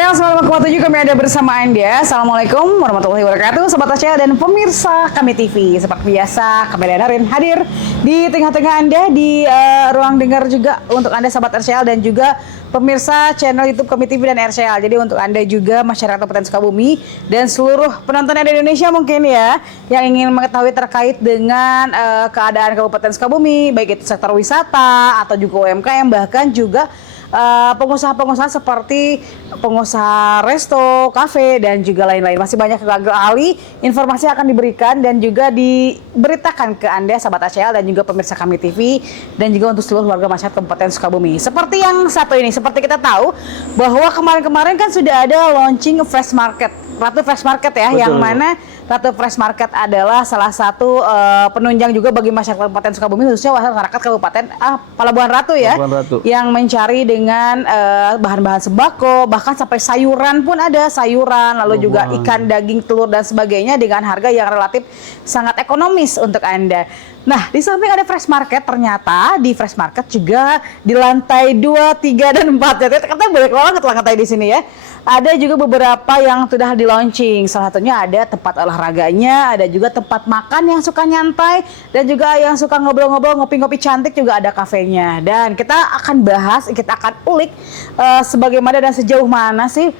RCL 9,7 kami ada bersama Anda. Assalamualaikum warahmatullahi wabarakatuh, Sobat RCL dan pemirsa Kami TV. Seperti biasa, kami Darin hadir di tengah-tengah Anda di ruang dengar juga untuk Anda Sobat RCL dan juga pemirsa channel YouTube Kami TV dan RCL. Jadi untuk Anda juga masyarakat Kabupaten Sukabumi dan seluruh penonton yang ada di Indonesia mungkin ya yang ingin mengetahui terkait dengan keadaan Kabupaten Sukabumi, baik itu sektor wisata atau juga UMKM, bahkan juga pengusaha-pengusaha seperti pengusaha resto, kafe, dan juga lain-lain. Masih banyak kali informasi akan diberikan dan juga diberitakan ke Anda, sahabat ACL, dan juga pemirsa Kami TV, dan juga untuk seluruh warga masyarakat Kabupaten Sukabumi. Seperti yang satu ini, seperti kita tahu bahwa kemarin-kemarin kan sudah ada launching Fresh Market, Ratu Fresh Market ya. Betul. Yang mana Ratu Fresh Market adalah salah satu penunjang juga bagi masyarakat Kabupaten Sukabumi, khususnya masyarakat Kabupaten Pelabuhan Ratu ya, yang mencari dengan bahan-bahan sembako, bahkan sampai sayuran pun ada, sayuran, lalu juga ikan, daging, telur dan sebagainya dengan harga yang relatif sangat ekonomis untuk Anda. Nah, di samping ada Fresh Market, ternyata di Fresh Market juga di lantai 2, 3, dan 4 ya. Katanya banyak banget lantai di sini ya. Ada juga beberapa yang sudah di launching. Salah satunya ada tempat olahraganya, ada juga tempat makan yang suka nyantai, dan juga yang suka ngobrol-ngobrol, ngopi-ngopi cantik juga ada kafenya. Dan kita akan bahas, kita akan ulik sebagaimana dan sejauh mana sih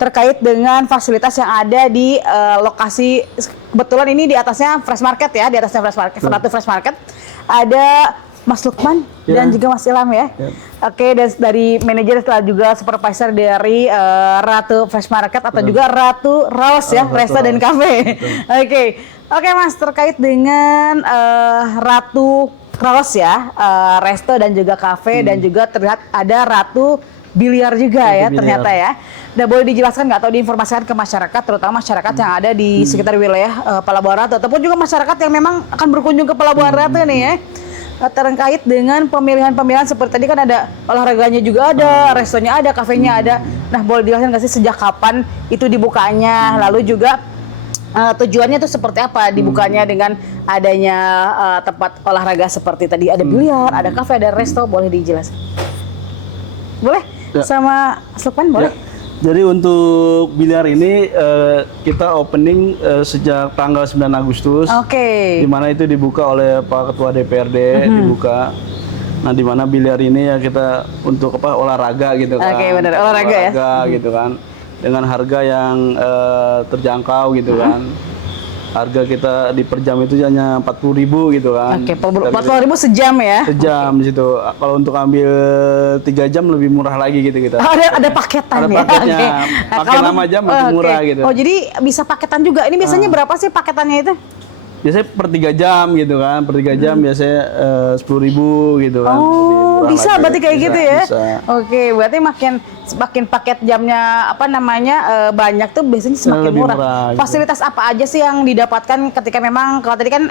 terkait dengan fasilitas yang ada di lokasi. Kebetulan ini di atasnya Fresh Market ya, di atasnya Fresh Market, Ratu Fresh Market. Ada Mas Lukman dan juga Mas Ilham ya. Oke, dan dari manajer setelah juga supervisor dari Ratu Fresh Market atau juga Ratu Raos ya, Resto dan Cafe. Oke Mas, terkait dengan Ratu Raos ya, Resto dan juga Cafe, dan juga terlihat ada Ratu Biliar juga ya ternyata ya. Nah, boleh dijelaskan nggak atau diinformasikan ke masyarakat, terutama masyarakat yang ada di sekitar wilayah Pelabuhan Ratu, ataupun juga masyarakat yang memang akan berkunjung ke Pelabuhan Ratu nih ya, terkait dengan pemilihan-pemilihan seperti tadi kan ada olahraganya juga ada, restonya ada, kafenya ada. Nah, boleh dijelaskan nggak sih sejak kapan itu dibukanya, lalu juga tujuannya itu seperti apa dibukanya dengan adanya tempat olahraga seperti tadi ada biliar, ada kafe, ada resto, boleh dijelaskan? Boleh? Ya. Sama Lukman boleh? Ya. Jadi untuk biliar ini kita opening sejak tanggal 9 Agustus. Di mana itu dibuka oleh Pak Ketua DPRD, dibuka. Nah, di mana biliar ini ya kita untuk olahraga gitu kan. Benar, olahraga ya. Gitu kan. Dengan harga yang terjangkau gitu kan. Harga kita di per jam itu hanya 40.000 gitu kan. 40.000 sejam ya? Sejam di situ. Kalau untuk ambil 3 jam lebih murah lagi gitu kita. Ada paketan ya? Ada paketnya. Pakai lama jam lebih murah gitu. Oh, jadi bisa paketan juga. Ini biasanya berapa sih paketannya itu? Biasanya per 3 jam gitu kan. Per 3 jam biasanya 10.000 gitu kan. Oh, bisa berarti kayak gitu ya? Bisa. Oke, berarti makin paket jamnya banyak tuh biasanya semakin murah. Gitu. Fasilitas apa aja sih yang didapatkan ketika memang kalau tadi kan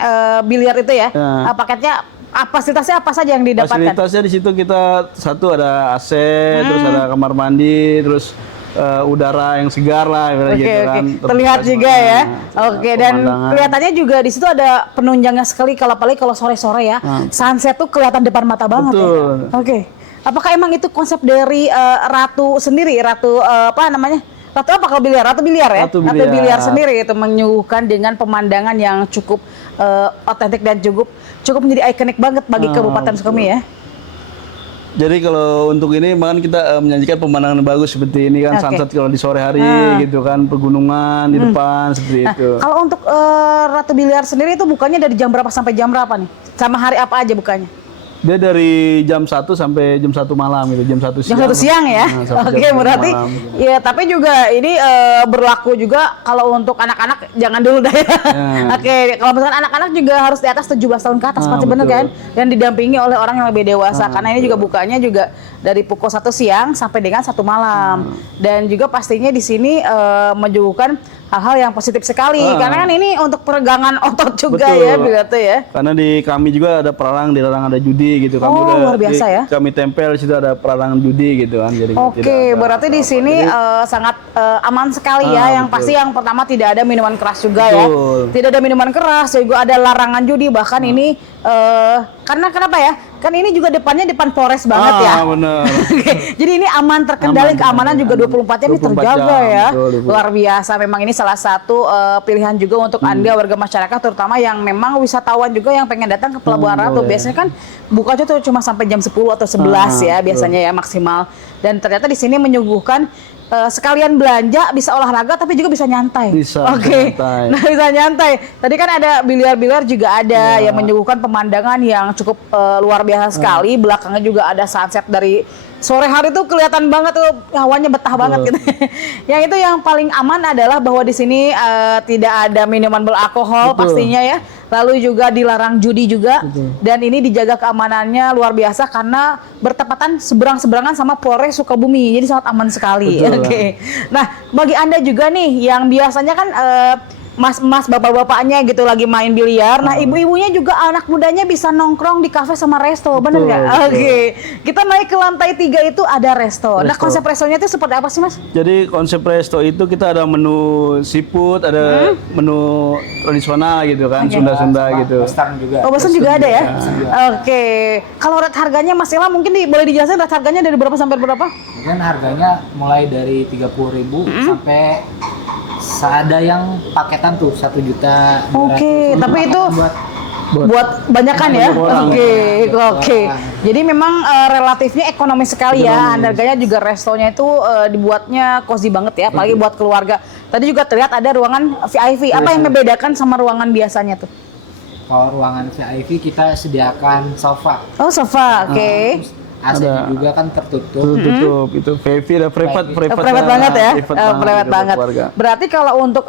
biliar itu ya, paketnya fasilitasnya apa saja yang didapatkan? Fasilitasnya di situ kita satu ada AC, terus ada kamar mandi, terus udara yang segar lah gitu kan. Terlihat juga ya. Dan kelihatannya juga di situ ada penunjangnya sekali kalau apalagi kalau sore-sore ya. Sunset tuh kelihatan depan mata banget ya. Apakah emang itu konsep dari Ratu sendiri? Ratu Ratu apa kalau biliar? Ratu biliar ya? Ratu biliar sendiri itu menyuguhkan dengan pemandangan yang cukup otentik dan cukup menjadi ikonik banget bagi Kabupaten Sukabumi ya. Jadi kalau untuk ini bahkan kita menyajikan pemandangan bagus seperti ini kan, sunset kalau di sore hari gitu kan, pegunungan di depan seperti itu. Kalau untuk Ratu Biliar sendiri itu bukannya dari jam berapa sampai jam berapa nih? Sama hari apa aja bukanya? Dia dari jam 1 sampai jam 1 malam gitu, jam 1 siang. Jam 1 siang ya? Berarti ya, tapi juga ini berlaku juga kalau untuk anak-anak jangan dulu dah ya. Kalau misalkan anak-anak juga harus di atas 17 tahun ke atas, pasti bener kan? Dan didampingi oleh orang yang lebih dewasa, karena ini juga bukanya juga dari pukul 1 siang sampai dengan 1 malam. Dan juga pastinya di sini menyuguhkan hal-hal yang positif sekali, karena kan ini untuk peregangan otot juga. Ya, berarti ya. Karena di kami juga ada peralang, di dalam ada judi gitu. Kami udah luar biasa ya. Kami tempel situ ada peralangan judi gitu kan. Jadi berarti di sini sangat aman sekali ya. Yang pasti yang pertama tidak ada minuman keras juga ya. Tidak ada minuman keras, juga ada larangan judi, bahkan ini Karena kenapa ya? Kan ini juga depannya depan Polres banget ya. Bener. Jadi ini aman, terkendali, keamanan juga 24 jam ini 24 terjaga jam, ya. betul. Luar biasa. Memang ini salah satu pilihan juga untuk Anda warga masyarakat, terutama yang memang wisatawan juga yang pengen datang ke Pelabuhan Ratu. Biasanya kan bukanya tuh cuma sampai jam 10 atau 11 ya biasanya ya maksimal. Dan ternyata di sini menyuguhkan sekalian belanja, bisa olahraga, tapi juga bisa nyantai. Oke. Nah, bisa nyantai. Tadi kan ada biliar-biliar juga ada yang menyuguhkan pemandangan yang cukup luar biasa sekali. Belakangnya juga ada sunset dari sore hari tuh kelihatan banget tuh, hawanya betah banget gitu. Yang itu yang paling aman adalah bahwa di sini tidak ada minuman beralkohol pastinya ya. Lalu juga dilarang judi juga. Dan ini dijaga keamanannya luar biasa karena bertepatan seberang-seberangan sama Polres Sukabumi. Jadi sangat aman sekali. Oke. Nah, bagi Anda juga nih yang biasanya kan mas-mas bapak-bapaknya gitu lagi main biliar. Nah, ibu-ibunya juga anak mudanya bisa nongkrong di kafe sama resto, bener nggak? Oke. Kita naik ke lantai 3 itu ada resto. Nah, konsep restonya itu seperti apa sih, Mas? Jadi konsep resto itu kita ada menu seafood, ada menu tradisional gitu kan, Sunda-Sunda gitu. Western juga. Oh, Western juga ada ya? Oke. Kalau rate harganya Mas Ila mungkin boleh dijelasin rate harganya dari berapa sampai berapa? Mungkin harganya mulai dari 30.000 sampai ada yang paketan tuh 1 juta. Oke, tapi itu buat banyakan ya. Oke. Jadi memang relatifnya ekonomis sekali ya. Harganya juga restonya itu dibuatnya cozy banget ya, apalagi buat keluarga. Tadi juga terlihat ada ruangan VIP. Apa yang membedakan sama ruangan biasanya tuh? Kalau ruangan VIP kita sediakan sofa. Oh, sofa. Oke. AC juga kan tertutup. Itu VIP, ada private banget ya. Private banget. Keluarga. Berarti kalau untuk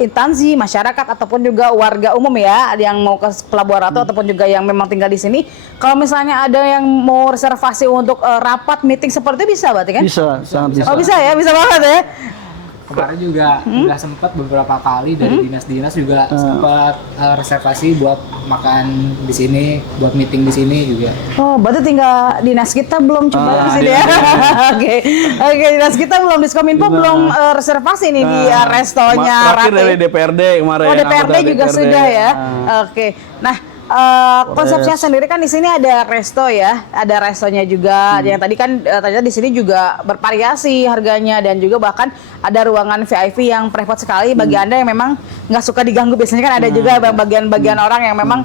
instansi masyarakat ataupun juga warga umum ya yang mau ke Pelabuhan Ratu ataupun juga yang memang tinggal di sini, kalau misalnya ada yang mau reservasi untuk rapat meeting seperti itu bisa berarti kan? Bisa, sangat bisa. Oh, bisa ya, bisa banget ya. Kemarin juga udah sempat beberapa kali dari dinas-dinas juga sempat reservasi buat makan di sini, buat meeting di sini juga. Oh, berarti tinggal dinas kita belum coba di sini ya. Oke, dinas kita belum, Diskominfo belum reservasi nih di restonya Ratu. Dari DPRD kemarin. Oh, DPRD juga sudah ya. Oke. Nah, konsepnya sendiri kan di sini ada resto ya, ada restonya juga. Yang tadi kan ternyata di sini juga bervariasi harganya dan juga bahkan ada ruangan VIP yang private sekali bagi Anda yang memang nggak suka diganggu. Biasanya kan ada juga bagian-bagian orang yang memang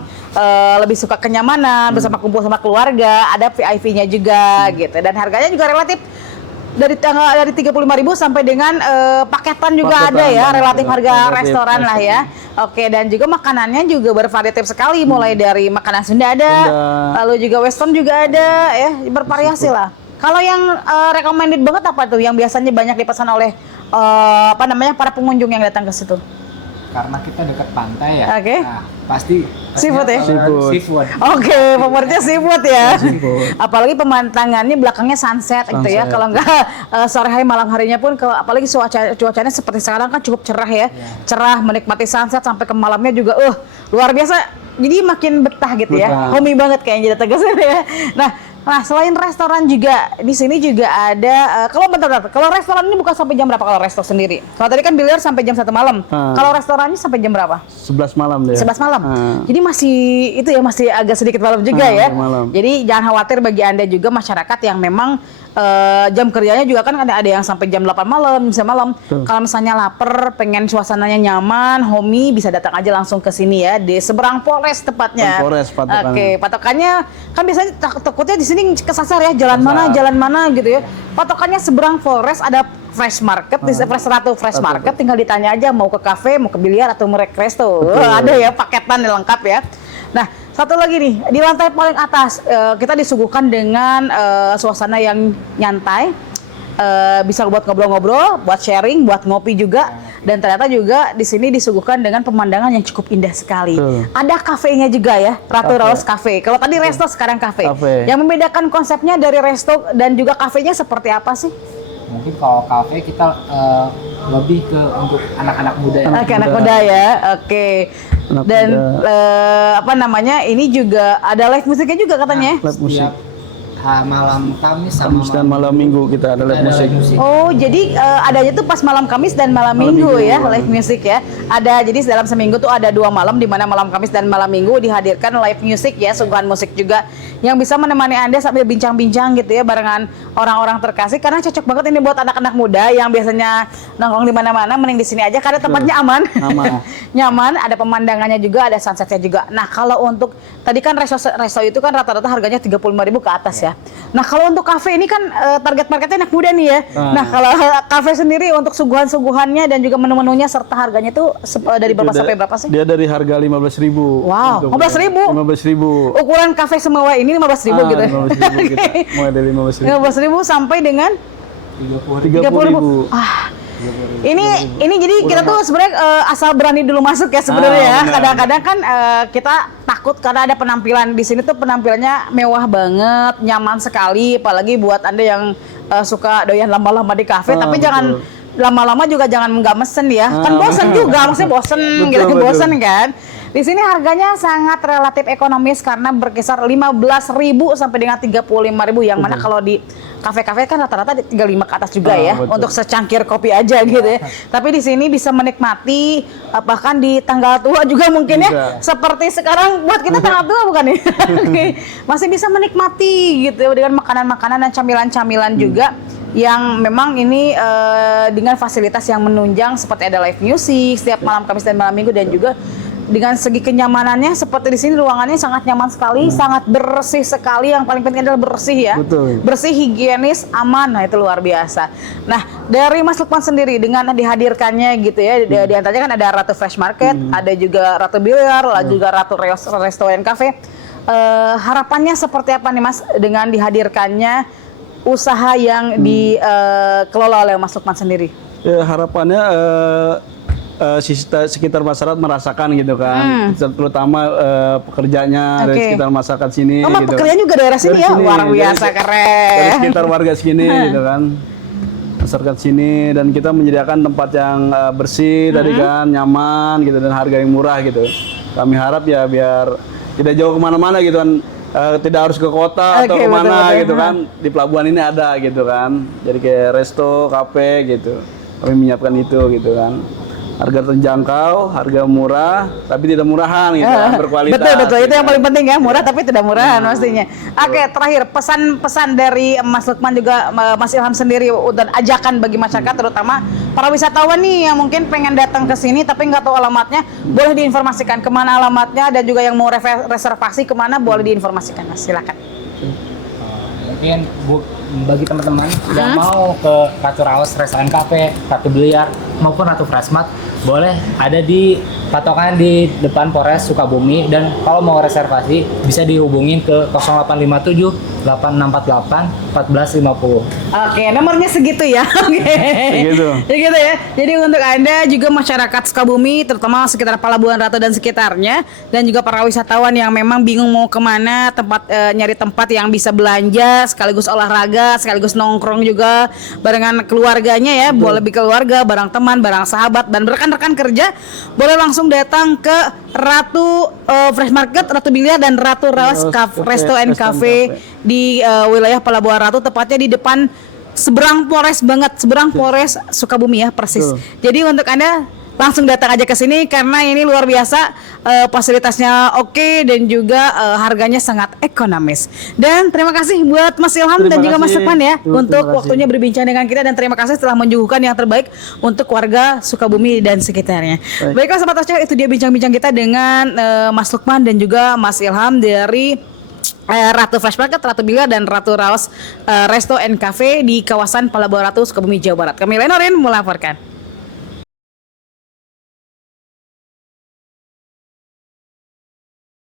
lebih suka kenyamanan bersama kumpul sama keluarga, ada VIP-nya juga gitu. Dan harganya juga relatif dari 35.000 sampai dengan paketan juga ada ya, relatif harga restoran lah ya. Oke, dan juga makanannya juga bervariatif sekali, mulai dari makanan Sunda ada, lalu juga Western juga ada ya, bervariasi lah. Kalau yang recommended banget apa tuh yang biasanya banyak dipesan oleh para pengunjung yang datang ke situ? Karena kita dekat pantai ya. Nah, pasti seafood ya? Seafood. Oke, favoritnya seafood ya. Apalagi pemandangannya belakangnya sunset gitu ya. Kalau enggak sore hari malam harinya pun apalagi cuacanya seperti sekarang kan cukup cerah ya. Cerah, menikmati sunset sampai ke malamnya juga luar biasa. Jadi makin betah gitu ya. Homey banget kayaknya datang ke sini ya. Nah, selain restoran juga di sini juga ada kalau restoran ini buka sampai jam berapa kalau resto sendiri? Kalau tadi kan biliar sampai jam 1 malam. Kalau restorannya sampai jam berapa? 11 malam deh. 11 malam. Jadi masih agak sedikit malam juga ya. Malam. Jadi jangan khawatir bagi Anda juga masyarakat yang memang jam kerjanya juga kan ada yang sampai jam 8 malam, jam 9 malam. Kalau misalnya lapar, pengen suasananya nyaman, homey, bisa datang aja langsung ke sini ya, di seberang Polres tepatnya. Polres patokannya. Oke, patokannya kan biasanya takutnya di sini kesasar ya, jalan mana gitu ya. Patokannya seberang Polres ada Fresh Market, di Fresh Ratu Fresh Market, tinggal ditanya aja mau ke kafe, mau ke biliar atau mau ke resto. Ada ya paketan lengkap ya. Nah, satu lagi nih, di lantai paling atas kita disuguhkan dengan suasana yang nyantai, bisa buat ngobrol-ngobrol, buat sharing, buat ngopi juga, dan ternyata juga di sini disuguhkan dengan pemandangan yang cukup indah sekali. Ada kafenya juga ya, Ratu Rose Cafe. Kalau tadi resto, sekarang kafe. Yang membedakan konsepnya dari resto dan juga kafenya seperti apa sih? Mungkin kalau kafe kita lebih ke untuk anak-anak muda. Oke, anak muda ya. Oke. Dan ini juga ada live musiknya juga katanya. Setiap malam Kamis Kamis dan malam Minggu kita ada live musik. Oh, jadi adanya tuh pas malam Kamis dan malam Minggu ya, live music ya. Ada, jadi dalam seminggu tuh ada 2 malam, di mana malam Kamis dan malam Minggu dihadirkan live music ya, suguhan musik juga yang bisa menemani Anda sambil bincang-bincang gitu ya barengan orang-orang terkasih. Karena cocok banget ini buat anak-anak muda yang biasanya nongkrong di mana-mana, mending di sini aja karena tempatnya aman. Nyaman, ada pemandangannya juga, ada sunsetnya juga. Nah, kalau untuk tadi kan resto itu kan rata-rata harganya 35.000 ke atas ya. Nah, kalau untuk kafe ini kan target marketnya anak muda nih ya. Nah, kalau kafe sendiri untuk suguhan-suguhannya dan juga menu-menunya serta harganya itu dari berapa sampai berapa sih? Dia dari harga 15.000. Wow, 15.000. 15.000. Ukuran kafe semua ini 15.000 gitu. 15.000 kita. Mulai dari 15.000. 15.000 sampai dengan 30.000. Ini jadi kita tuh sebenarnya asal berani dulu masuk ya sebenarnya ya. Kadang-kadang kan kita takut karena ada penampilan di sini tuh penampilannya mewah banget, nyaman sekali, apalagi buat Anda yang suka doyan lama-lama di kafe. Tapi jangan lama-lama juga jangan nggak mesen ya. Kan bosen juga, maksudnya bosen gitu, bosen kan. Di sini harganya sangat relatif ekonomis karena berkisar 15.000 sampai dengan 35.000 yang mana kalau di kafe-kafe kan rata-rata 35 ke atas juga ya untuk secangkir kopi aja gitu ya. Tapi di sini bisa menikmati bahkan di tanggal tua juga mungkin ya. Seperti sekarang buat kita tanggal tua bukan ya? Masih bisa menikmati gitu dengan makanan-makanan dan camilan-camilan juga yang memang ini dengan fasilitas yang menunjang seperti ada live music setiap malam Kamis dan malam Minggu, dan juga dengan segi kenyamanannya seperti di sini ruangannya sangat nyaman sekali, sangat bersih sekali. Yang paling penting adalah bersih ya. Betul. Bersih, higienis, aman. Nah, itu luar biasa. Nah, dari Mas Lukman sendiri dengan dihadirkannya gitu ya, di antaranya kan ada Ratu Fresh Market, ada juga Ratu Biliar, juga Ratu Resto and Cafe. Harapannya seperti apa nih Mas dengan dihadirkannya usaha yang dikelola oleh Mas Lukman sendiri? Ya, harapannya sekitar masyarakat merasakan gitu kan, terutama pekerjanya dari sekitar masyarakat sini. Gitu. Pekerjaan juga daerah sini ya, luar biasa keren. Dari sekitar warga sini gitu kan, masyarakat sini, dan kita menyediakan tempat yang bersih tadi kan, nyaman gitu, dan harga yang murah gitu. Kami harap ya biar tidak jauh kemana-mana gitu kan. Tidak harus ke kota atau kemana gitu kan, di pelabuhan ini ada gitu kan, jadi kayak resto, kafe gitu, kami menyiapkan itu gitu kan. Harga terjangkau, harga murah, tapi tidak murahan gitu kan, berkualitas. Betul, itu yang paling penting ya, murah tapi tidak murahan pastinya. Oke, terakhir pesan-pesan dari Mas Lukman juga Mas Ilham sendiri dan ajakan bagi masyarakat, terutama para wisatawan nih yang mungkin pengen datang ke sini tapi nggak tahu alamatnya, boleh diinformasikan kemana alamatnya, dan juga yang mau reservasi kemana boleh diinformasikan, Mas, silakan. Mungkin bagi teman-teman yang mau ke Ratu Raos Resto and Cafe, Ratu Biliar maupun Ratu Fresh Mart, boleh ada di patokan di depan Polres Sukabumi, dan kalau mau reservasi bisa dihubungin ke 0857 8648 1450. Oke, nomornya segitu ya. Oke. Segitu ya. Jadi untuk Anda juga masyarakat Sukabumi, terutama sekitar Pelabuhan Ratu dan sekitarnya, dan juga para wisatawan yang memang bingung mau kemana, nyari tempat yang bisa belanja sekaligus olahraga, sekaligus nongkrong juga barengan keluarganya ya, boleh keluarga, bareng teman, bareng sahabat, dan rekan-rekan kerja, boleh langsung datang ke Ratu Fresh Market, Ratu Biliar, dan Ratu Raos Resto and Cafe di wilayah Pelabuhan Ratu, tepatnya di depan seberang Polres Sukabumi ya, persis. Jadi untuk Anda langsung datang aja ke sini karena ini luar biasa, fasilitasnya oke, dan juga harganya sangat ekonomis. Dan terima kasih buat Mas Ilham dan juga Mas Lukman ya untuk waktunya berbincang dengan kita, dan terima kasih telah menyuguhkan yang terbaik untuk warga Sukabumi dan sekitarnya. Baiklah Sobat Tasya, itu dia bincang-bincang kita dengan Mas Lukman dan juga Mas Ilham dari Ratu Fresh Market, Ratu Biliar, dan Ratu Raos Resto and Cafe di kawasan Pelabuhan Ratu, Sukabumi, Jawa Barat. Kami Lenorin melaporkan.